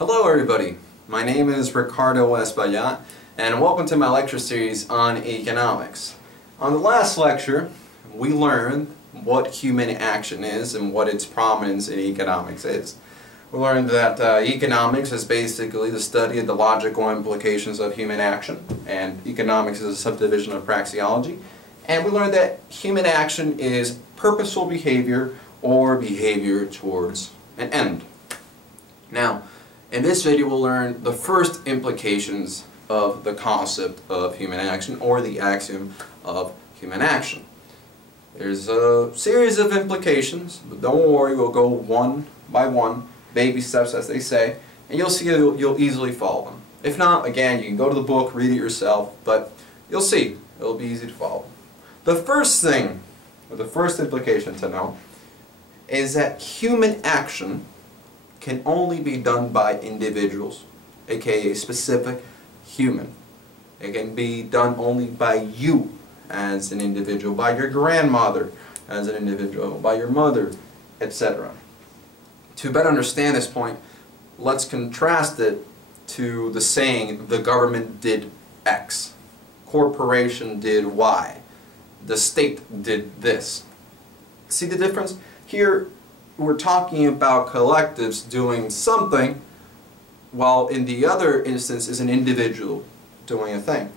Hello everybody, my name is Ricardo Espaillat and welcome to my lecture series on economics. On the last lecture we learned what human action is and what its prominence in economics is. We learned that economics is basically the study of the logical implications of human action, and economics is a subdivision of praxeology. And we learned that human action is purposeful behavior or behavior towards an end. Now, in this video we'll learn the first implications of the concept of human action, or the axiom of human action. There's a series of implications, but don't worry, we'll go one by one, baby steps as they say, and you'll see you'll easily follow them. If not, again, you can go to the book, read it yourself, but you'll see, it'll be easy to follow. The first thing, or the first implication to know, is that human action can only be done by individuals, aka specific human. It can be done only by you as an individual, by your grandmother as an individual, by your mother, etc. To better understand this point, let's contrast it to the saying, the government did X, corporation did Y, the state did this. See the difference? Here we're talking about collectives doing something, while in the other instance is an individual doing a thing.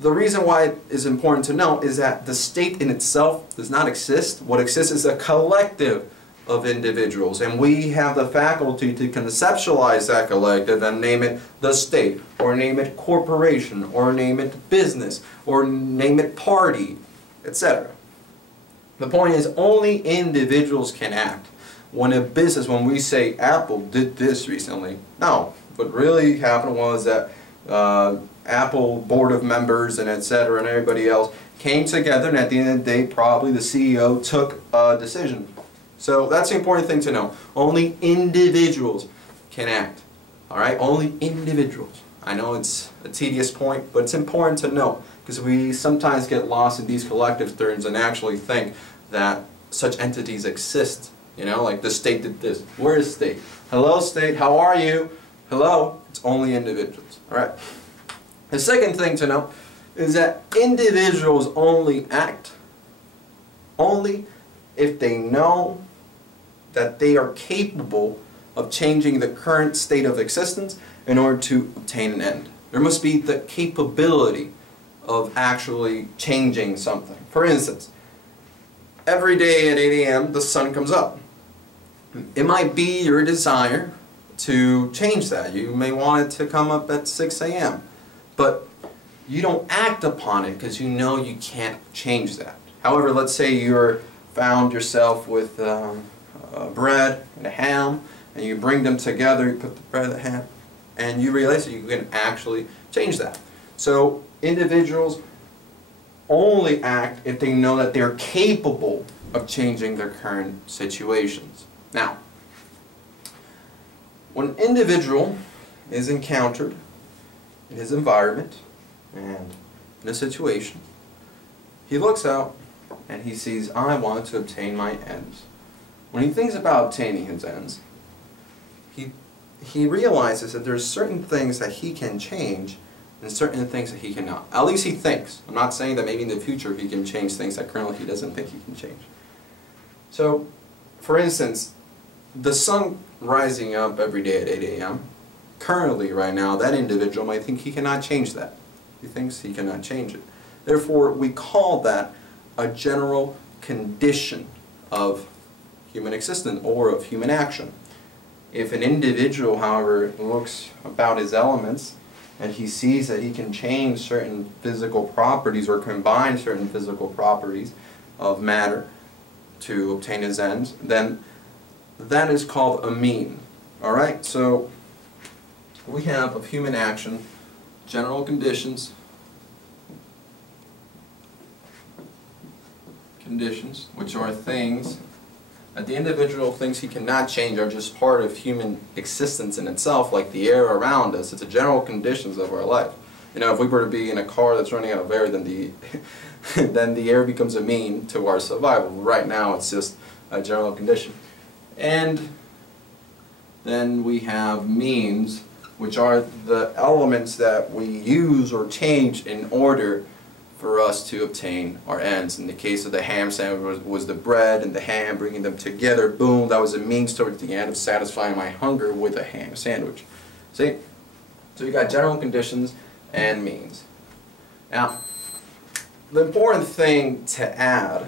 The reason why it is important to know is that the state in itself does not exist. What exists is a collective of individuals, and we have the faculty to conceptualize that collective and name it the state, or name it corporation, or name it business, or name it party, etc. The point is, only individuals can act. When we say Apple did this recently, no. What really happened was that Apple board of members and etc. and everybody else came together, and at the end of the day probably the CEO took a decision. So that's the important thing to know. Only individuals can act. Alright? Only individuals. I know it's a tedious point, but it's important to know, because we sometimes get lost in these collective terms and actually think that such entities exist. You know, like the state did this. Where is state? Hello state, how are you? Hello? It's only individuals. Alright? The second thing to know is that individuals only act only if they know that they are capable of changing the current state of existence in order to obtain an end. There must be the capability of actually changing something. For instance, every day at 8 a.m. the sun comes up. It might be your desire to change that. You may want it to come up at 6 a.m. But you don't act upon it because you know you can't change that. However, let's say you're found yourself with bread and a ham, and you bring them together, you put the bread and the ham, and you realize that you can actually change that. So individuals only act if they know that they're capable of changing their current situations. Now, when an individual is encountered in his environment and in a situation, he looks out and he sees, I want to obtain my ends. When he thinks about obtaining his ends, he realizes that there's certain things that he can change and certain things that he cannot. At least he thinks. I'm not saying that maybe in the future he can change things that currently he doesn't think he can change. So, for instance, the sun rising up every day at 8 a.m., currently, right now, that individual might think he cannot change that. He thinks he cannot change it. Therefore, we call that a general condition of human existence or of human action. If an individual, however, looks about his elements and he sees that he can change certain physical properties or combine certain physical properties of matter to obtain his ends, then that is called a mean. Alright, so we have of human action general conditions, which are things that the individual thinks he cannot change, are just part of human existence in itself, like the air around us. It's the general conditions of our life. You know, if we were to be in a car that's running out of air, then the air becomes a mean to our survival. Right now it's just a general condition. And Then we have means, which are the elements that we use or change in order for us to obtain our ends. In the case of the ham sandwich was the bread and the ham, bringing them together, boom, that was a means towards the end of satisfying my hunger with a ham sandwich. See? So you got general conditions and means. Now, the important thing to add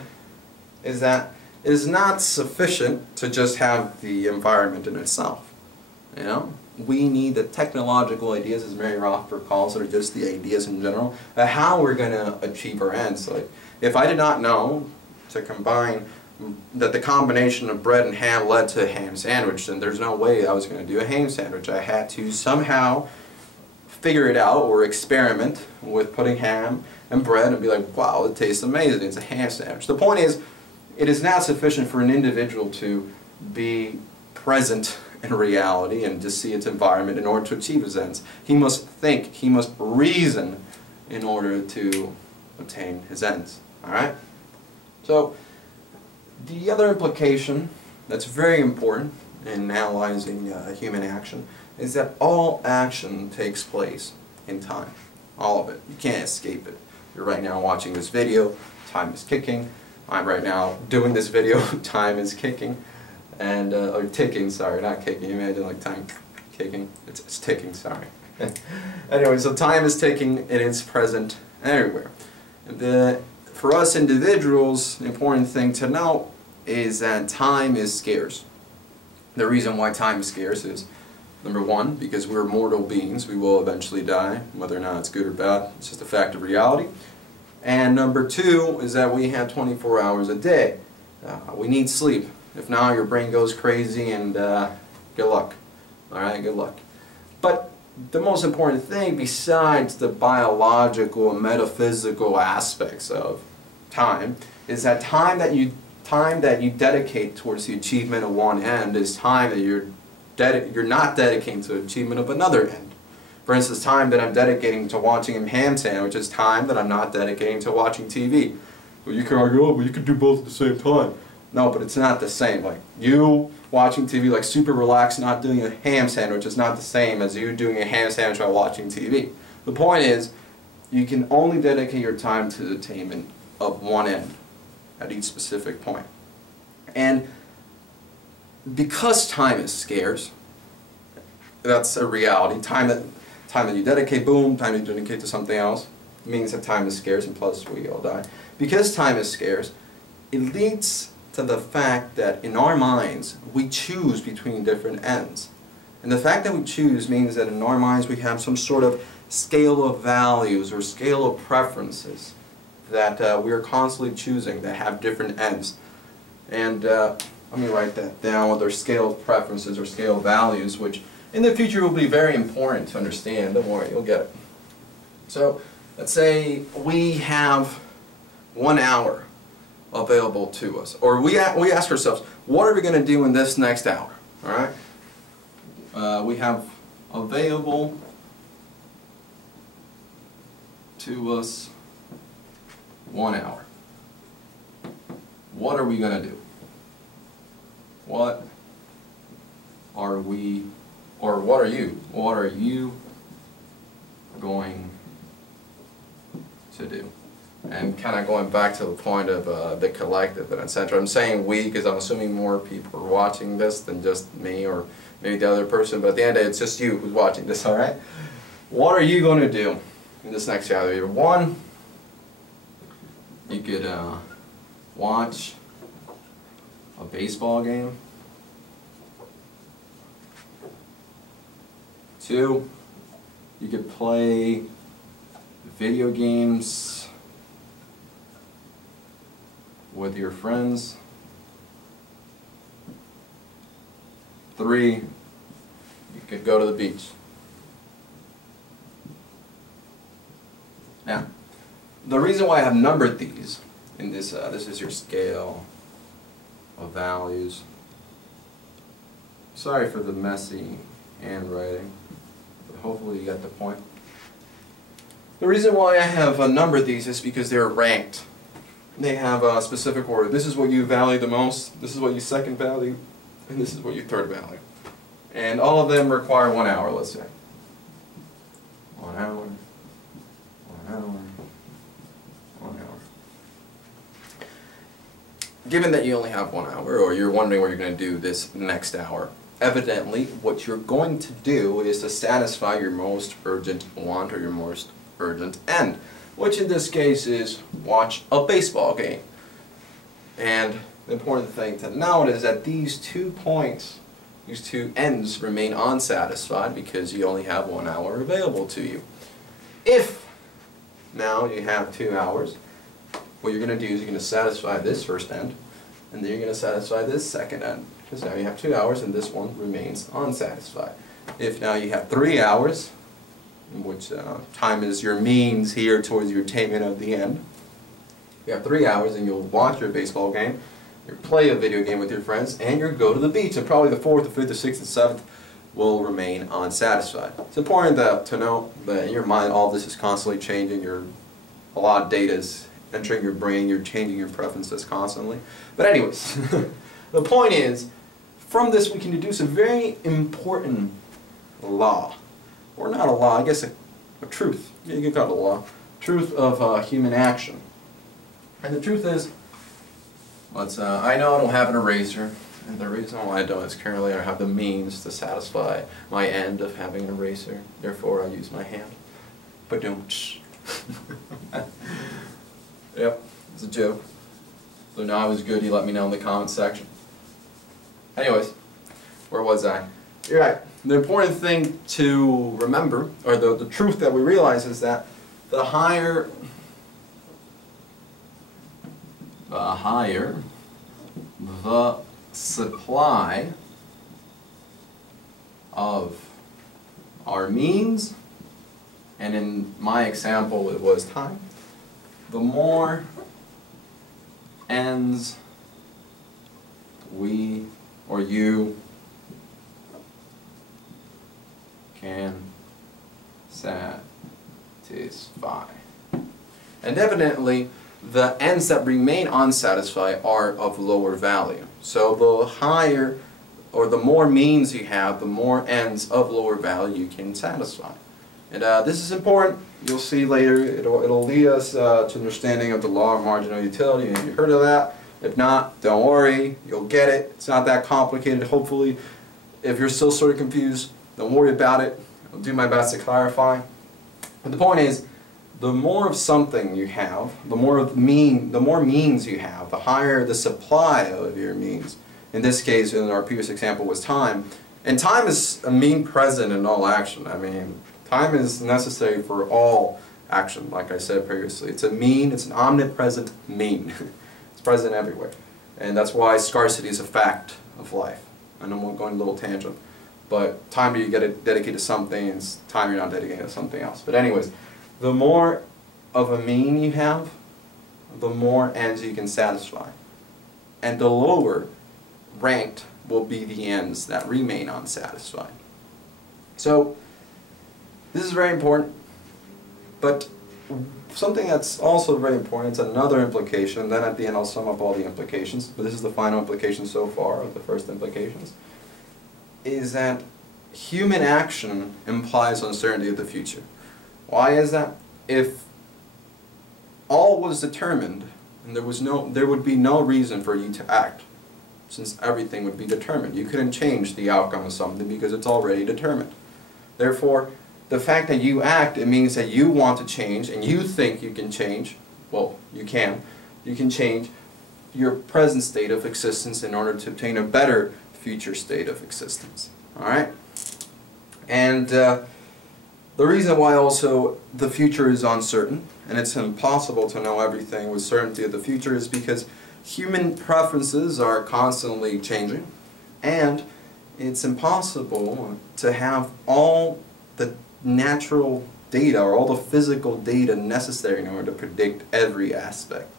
is that it is not sufficient to just have the environment in itself. You know? We need the technological ideas, as Mary Rothbard calls it, or just the ideas in general, of how we're going to achieve our ends. Like, if I did not know to combine, that the combination of bread and ham led to a ham sandwich, then there's no way I was going to do a ham sandwich. I had to somehow figure it out or experiment with putting ham and bread and be like, wow, it tastes amazing, it's a ham sandwich. The point is, it is not sufficient for an individual to be present in reality and just see its environment in order to achieve his ends. He must think, he must reason in order to obtain his ends. Alright? So, the other implication that's very important in analyzing human action is that all action takes place in time. All of it. You can't escape it. You're right now watching this video, time is kicking. I'm right now doing this video, time is kicking. And, or ticking, sorry, not kicking. You imagine like time kicking. It's ticking, sorry. Anyway, so time is ticking and it's present everywhere. For us individuals, the important thing to know is that time is scarce. The reason why time is scarce is, number one, because we're mortal beings, we will eventually die, whether or not it's good or bad, it's just a fact of reality. And number two is that we have 24 hours a day. We need sleep. If not, your brain goes crazy and good luck. Alright, good luck. But the most important thing, besides the biological and metaphysical aspects of time, is that time that you dedicate towards the achievement of one end is time that you're not dedicating to the achievement of another end. For instance, time that I'm dedicating to watching a ham sandwich is time that I'm not dedicating to watching TV. Well, you can argue, oh, but you can do both at the same time. No, but it's not the same. Like, you watching TV, like super relaxed, not doing a ham sandwich is not the same as you doing a ham sandwich while watching TV. The point is, you can only dedicate your time to the attainment of one end at each specific point. And because time is scarce, that's a reality. Time that you dedicate, boom, time you dedicate to something else, means that time is scarce, and plus we all die. Because time is scarce, it leads to the fact that in our minds we choose between different ends. And the fact that we choose means that in our minds we have some sort of scale of values or scale of preferences that we are constantly choosing that have different ends. And let me write that down with our scale of preferences or scale of values, which in the future will be very important to understand. Don't worry, you'll get it. So let's say we have 1 hour available to us, or we ask ourselves, what are we going to do in this next hour? All right, we have available to us 1 hour. What are we going to do? What are we, or what are you going to do? And kind of going back to the point of the collective and etc. I'm saying we because I'm assuming more people are watching this than just me or maybe the other person, but at the end of the day it's just you who's watching this, alright? What are you going to do in this next hour? One, you could watch a baseball game. 2, you could play video games with your friends. 3, you could go to the beach. Now, the reason why I have numbered these in this, this is your scale of values. Sorry for the messy handwriting, but hopefully you got the point. The reason why I have numbered these is because they're ranked. They have a specific order. This is what you value the most, this is what you second value, and this is what you third value. And all of them require 1 hour, let's say. 1 hour, 1 hour, 1 hour. Given that you only have 1 hour, or you're wondering what you're going to do this next hour, evidently what you're going to do is to satisfy your most urgent want or your most urgent end, which in this case is watch a baseball game. And the important thing to note is that these 2 points, these 2 ends remain unsatisfied because you only have 1 hour available to you. If now you have 2 hours, what you're going to do is you're going to satisfy this first end, and then you're going to satisfy this second end, because now you have 2 hours and this one remains unsatisfied. If now you have 3 hours, in which time is your means here towards your attainment of the end, you have 3 hours and you'll watch your baseball game, you play a video game with your friends, and you go to the beach, and probably the 4th, the 5th, the 6th, and 7th will remain unsatisfied. It's important to know that in your mind all this is constantly changing. A lot of data is entering your brain, you're changing your preferences constantly. But anyways, the point is, from this we can deduce a very important law. Or not a law, I guess a truth. Yeah, you can call it a law. Truth of human action. And the truth is, I know I don't have an eraser, and the reason why I don't is currently I have the means to satisfy my end of having an eraser. Therefore, I use my hand. But don't. Yep, it's a joke. So now I was good, you let me know in the comment section. Anyways, where was I? You're right. The important thing to remember, or the truth that we realize, is that the higher the supply of our means, and in my example it was time, the more ends we or you can satisfy. And evidently, the ends that remain unsatisfied are of lower value. So the higher or the more means you have, the more ends of lower value you can satisfy. And this is important. You'll see later. It'll lead us to understanding of the law of marginal utility. Have you heard of that? If not, don't worry. You'll get it. It's not that complicated, hopefully. If you're still sort of confused, don't worry about it. I'll do my best to clarify. But the point is, the more of something you have, the more means you have, the higher the supply of your means. In this case, in our previous example, was time. And time is a mean present in all action. I mean, time is necessary for all action, like I said previously. It's a mean, it's an omnipresent mean. It's present everywhere. And that's why scarcity is a fact of life. I know I'm going a little tangent. But time you get it dedicated to something, and time you're not dedicated to something else. But anyways, the more of a mean you have, the more ends you can satisfy. And the lower ranked will be the ends that remain unsatisfied. So, this is very important, but something that's also very important, it's another implication, and then at the end I'll sum up all the implications, but this is the final implication so far of the first implications, is that human action implies uncertainty of the future. Why is that? If all was determined, and there would be no reason for you to act, since everything would be determined. You couldn't change the outcome of something because it's already determined. Therefore, the fact that you act, it means that you want to change, and you think you can change. Well, you can. You can change your present state of existence in order to obtain a better future state of existence. Alright? And the reason why also the future is uncertain, and it's impossible to know everything with certainty of the future, is because human preferences are constantly changing, and it's impossible to have all the natural data or all the physical data necessary in order to predict every aspect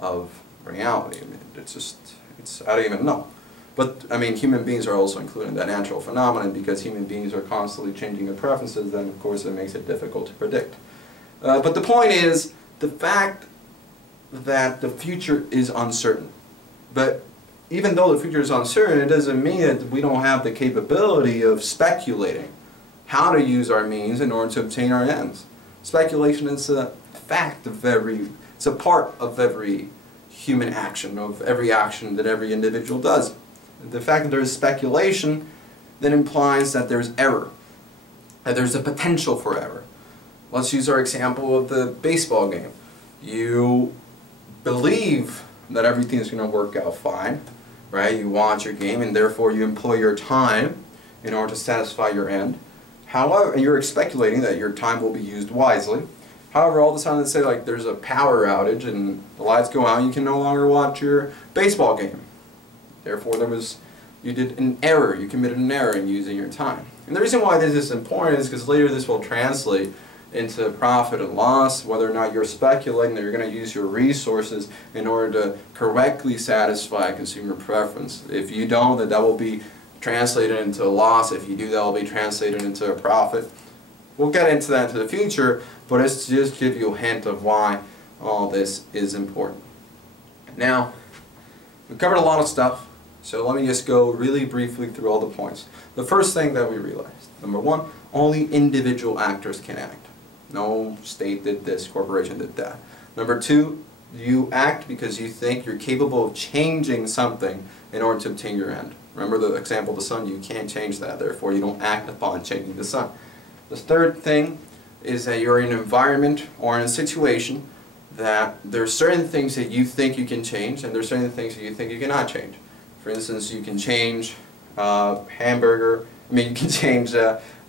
of reality. I mean, I don't even know. But, I mean, human beings are also included in that natural phenomenon, because human beings are constantly changing their preferences, then of course it makes it difficult to predict. But the point is, the fact that the future is uncertain. But even though the future is uncertain, it doesn't mean that we don't have the capability of speculating how to use our means in order to obtain our ends. Speculation is a fact of it's a part of every human action, of every action that every individual does. The fact that there is speculation then implies that there's error, that there's a potential for error. Let's use our example of the baseball game. You believe that everything is going to work out fine, right? You watch your game and therefore you employ your time in order to satisfy your end. However, and you're speculating that your time will be used wisely. However, all of a sudden, let's say like there's a power outage and the lights go out, you can no longer watch your baseball game. Therefore, you did an error, you committed an error in using your time. And the reason why this is important is because later this will translate into profit and loss, whether or not you're speculating that you're going to use your resources in order to correctly satisfy consumer preference. If you don't, that will be translated into a loss. If you do, that will be translated into a profit. We'll get into that into the future, but it's to just give you a hint of why all this is important. Now, we've covered a lot of stuff, so let me just go really briefly through all the points. The first thing that we realized, number one, only individual actors can act. No state did this, corporation did that. Number two, you act because you think you're capable of changing something in order to obtain your end. Remember the example of the sun, you can't change that, therefore you don't act upon changing the sun. The third thing is that you're in an environment or in a situation that there are certain things that you think you can change and there are certain things that you think you cannot change. For instance, you can change you can change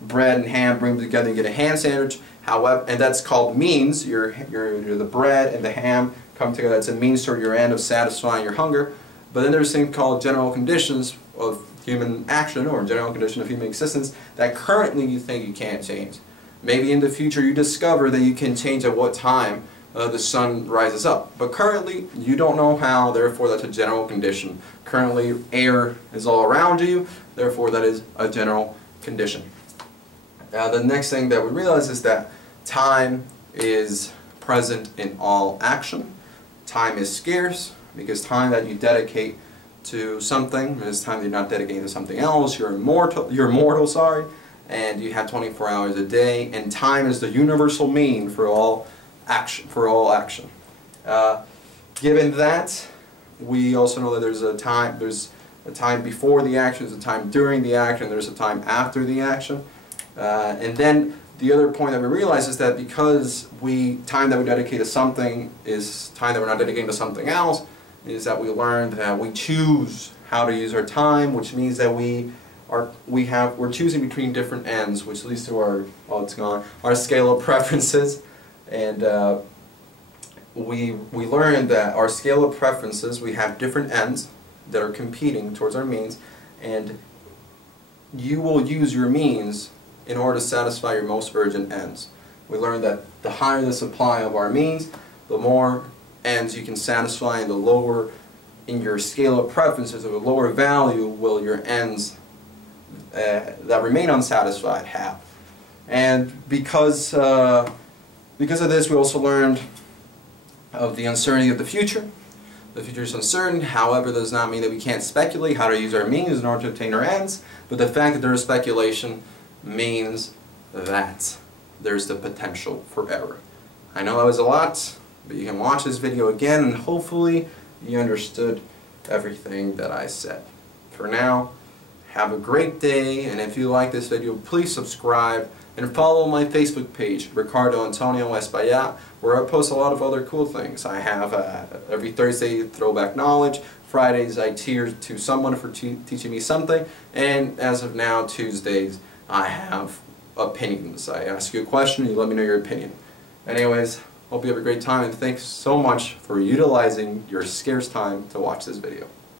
bread and ham, bring them together and get a ham sandwich. However, and that's called means. You're the bread and the ham come together. That's a means toward your end of satisfying your hunger. But then there's things called general conditions of human action or general condition of human existence that currently you think you can't change. Maybe in the future you discover that you can change at what time the sun rises up. But currently you don't know how, therefore that's a general condition. Currently air is all around you, therefore that is a general condition. The next thing that we realize is that time is present in all action. Time is scarce because time that you dedicate to something is time that you're not dedicating to something else. You're mortal, and you have 24 hours a day, and time is the universal mean for all action. Given that, we also know that there's a time before the action, there's a time during the action, there's a time after the action. And then the other point that we realize is that because time that we dedicate to something is time that we're not dedicating to something else, is that we learned that we choose how to use our time, which means that we're choosing between different ends, which leads to our scale of preferences. And we learned that our scale of preferences, we have different ends that are competing towards our means, and you will use your means in order to satisfy your most urgent ends. We learned that the higher the supply of our means, the more ends you can satisfy, and the lower in your scale of preferences, or the lower value will your ends that remain unsatisfied have. And because of this, we also learned of the uncertainty of the future. The future is uncertain, however, does not mean that we can't speculate how to use our means in order to obtain our ends, but the fact that there is speculation means that there's the potential for error. I know that was a lot, but you can watch this video again and hopefully you understood everything that I said. For now, have a great day, and if you like this video, please subscribe and follow my Facebook page, Ricardo Antonio Espaillat, where I post a lot of other cool things. I have every Thursday Throwback Knowledge, Fridays I tear to someone for teaching me something, and as of now, Tuesdays I have opinions. I ask you a question and you let me know your opinion. Anyways, hope you have a great time, and thanks so much for utilizing your scarce time to watch this video.